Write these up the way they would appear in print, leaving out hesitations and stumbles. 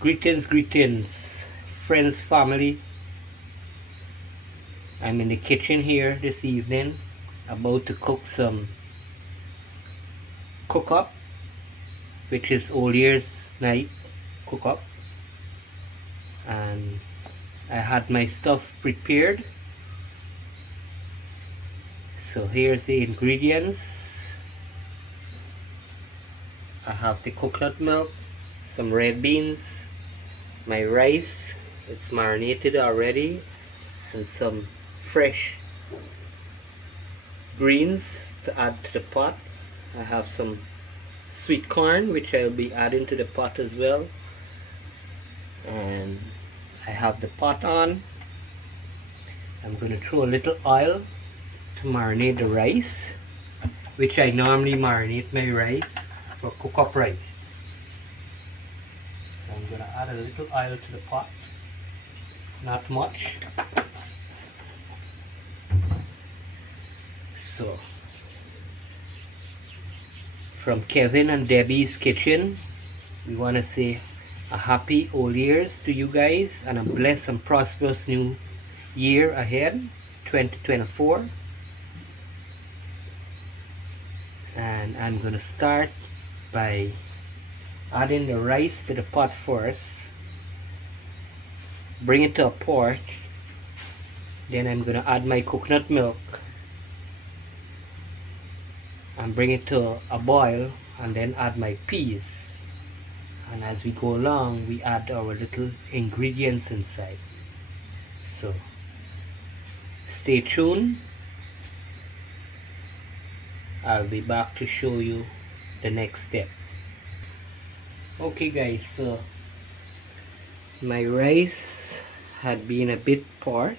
Greetings, friends, family. I'm in the kitchen here this evening, about to cook some cook up, which is Old Year's night cook up. And I had my stuff prepared. So here's the ingredients. I have the coconut milk, some red beans, my rice, it's marinated already, and some fresh greens to add to the pot. I have some sweet corn which I'll be adding to the pot as well, and I have the pot on. I'm going to throw a little oil to marinate the rice, which I normally marinate my rice for cook up rice. So I'm going to add a little oil to the pot, not much. So from Kevin and Debbie's kitchen, we want to say a happy Old Year's to you guys and a blessed and prosperous new year ahead, 2024. And I'm going to start by adding the rice to the pot first, bring it to a pot, then I'm going to add my coconut milk and bring it to a boil, and then add my peas. And as we go along, we add our little ingredients inside. So stay tuned. I'll be back to show you the next step. Okay guys, so my rice had been a bit parched,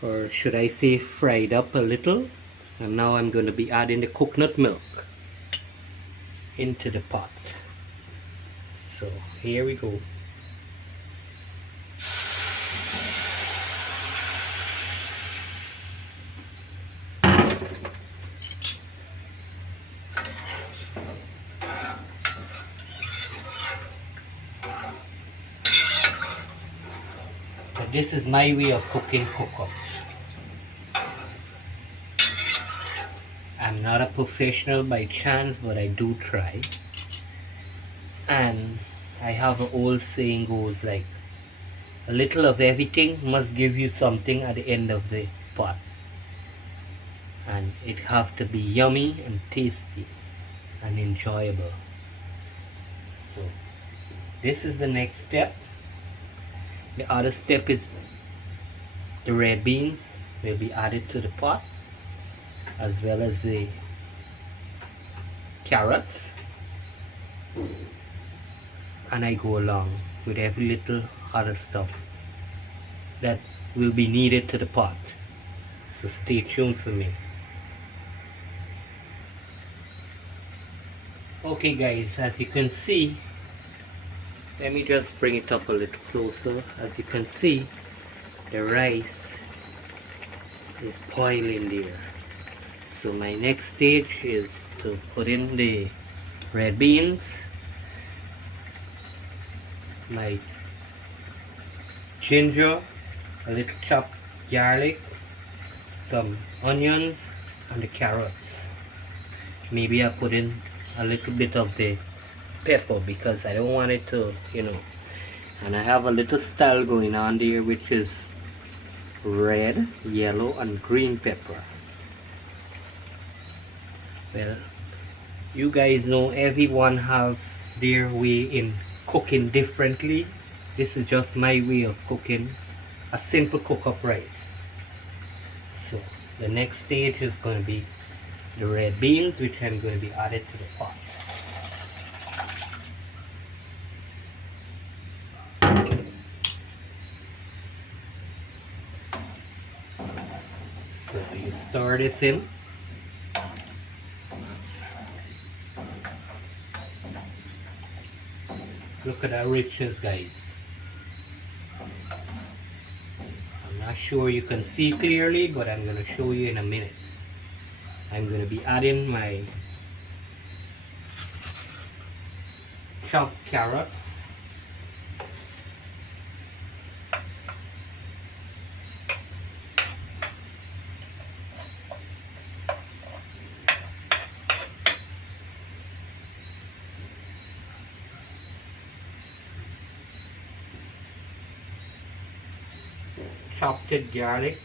or should I say fried up a little, and now I'm going to be adding the coconut milk into the pot. So here we go. But this is my way of cooking cook-up. I'm not a professional by chance, but I do try. And I have an old saying goes like, a little of everything must give you something at the end of the pot. And it have to be yummy and tasty and enjoyable. So this is the next step. The other step is the red beans will be added to the pot, as well as the carrots, and I go along with every little other stuff that will be needed to the pot. So stay tuned for me. Okay guys, as you can see, let me just bring it up a little closer. As you can see, the rice is boiling there. So my next stage is to put in the red beans, my ginger, a little chopped garlic, some onions, and the carrots. Maybe I put in a little bit of the pepper because I don't want it to, and I have a little style going on there, which is red, yellow, and green pepper. Well, you guys know everyone have their way in cooking differently. This is just my way of cooking a simple cook-up rice. So the next stage is going to be the red beans, which I'm going to be added to the pot. So you stir this in. Look at that richness, guys. I'm not sure you can see clearly, but I'm going to show you in a minute. I'm going to be adding my chopped carrots chopped garlic,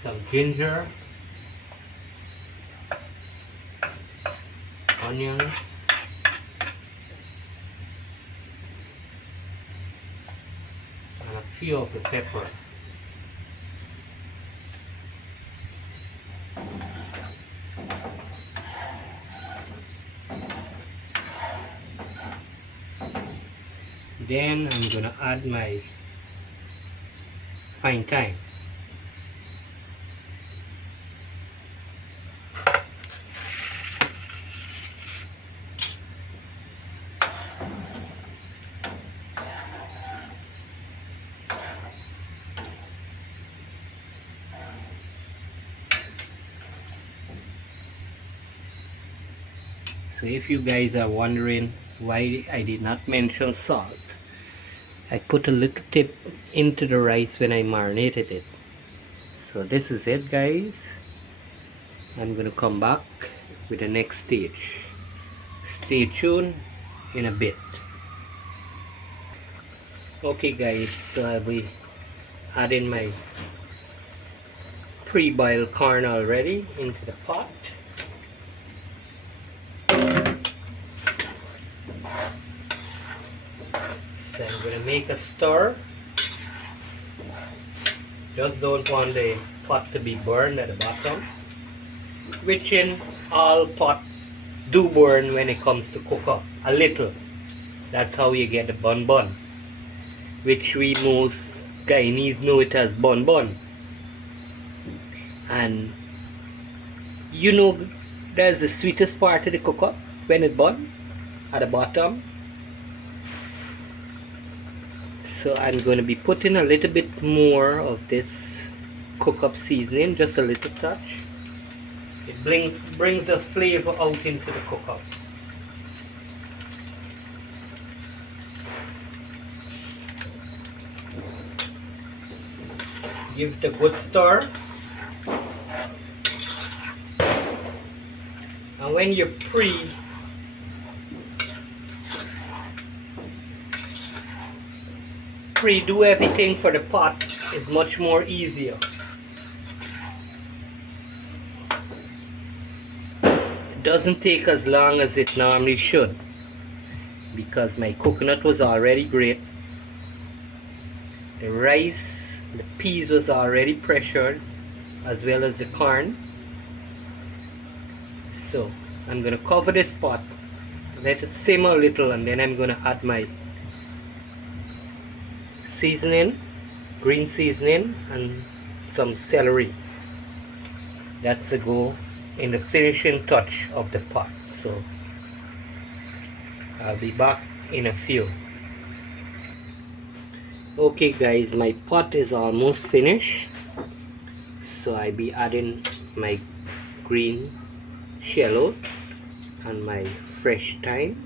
some ginger, onions, and a few of the pepper. Then I'm gonna add my fine thyme. So if you guys are wondering why I did not mention salt, I put a little tip into the rice when I marinated it. So this is it, guys. I'm gonna come back with the next stage. Stay tuned in a bit. Okay guys, so I'll be adding my pre-boiled corn already into the pot. So I'm gonna make a stir. Just don't want the pot to be burned at the bottom, which in all pots do burn when it comes to cook up a little. That's how you get the bun bun, which we most Guyanese know it as bun bun. And you know that's the sweetest part of the cook up, when it bun at the bottom. So I'm going to be putting a little bit more of this cook up seasoning, just a little touch. It brings a flavor out into the cook up. Give it a good stir. And when you pre-do everything for the pot, is much more easier. It doesn't take as long as it normally should, because my coconut was already great. The rice, the peas was already pressured, as well as the corn. So I'm gonna cover this pot, let it simmer a little, and then I'm gonna add my seasoning, green seasoning, and some celery. That's the go in the finishing touch of the pot. So I'll be back in a few. Okay guys, my pot is almost finished, so I'll be adding my green shallot and my fresh thyme.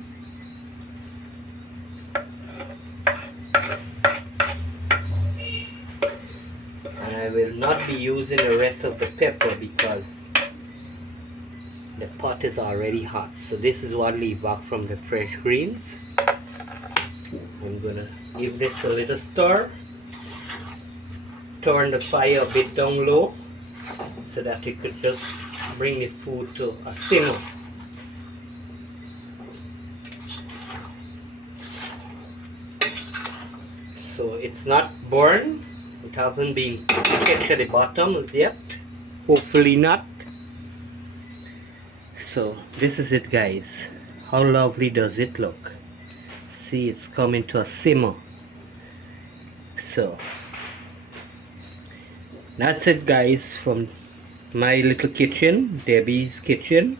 And I will not be using the rest of the pepper because the pot is already hot. So this is what I leave back from the fresh greens. I'm gonna give this a little stir. Turn the fire a bit down low so that it could just bring the food to a simmer. So it's not burned. It hasn't been catch at the bottom as yet. Hopefully not. So this is it guys. How lovely does it look? See, it's coming to a simmer. So that's it guys from my little kitchen, Debbie's kitchen.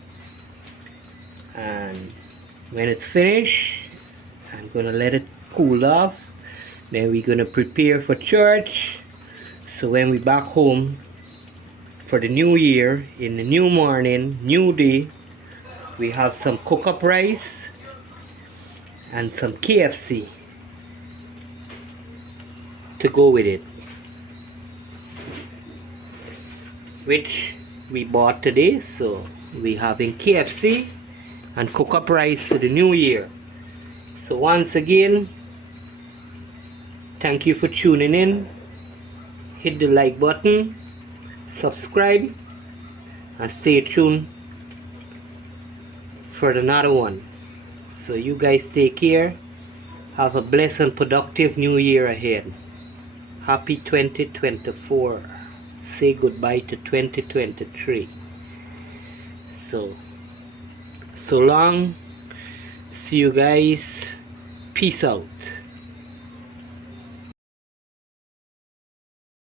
And when it's finished, I'm gonna let it cool off. Then we're gonna prepare for church. So when we back home for the new year, in the new morning, new day, we have some cook up rice and some KFC to go with it, which we bought today. So we having KFC and cook up rice for the new year. So once again, Thank you for tuning in. Hit the like button, subscribe, and stay tuned for another one. So you guys take care. Have a blessed and productive new year ahead. Happy 2024. Say goodbye to 2023. So long. See you guys. Peace out.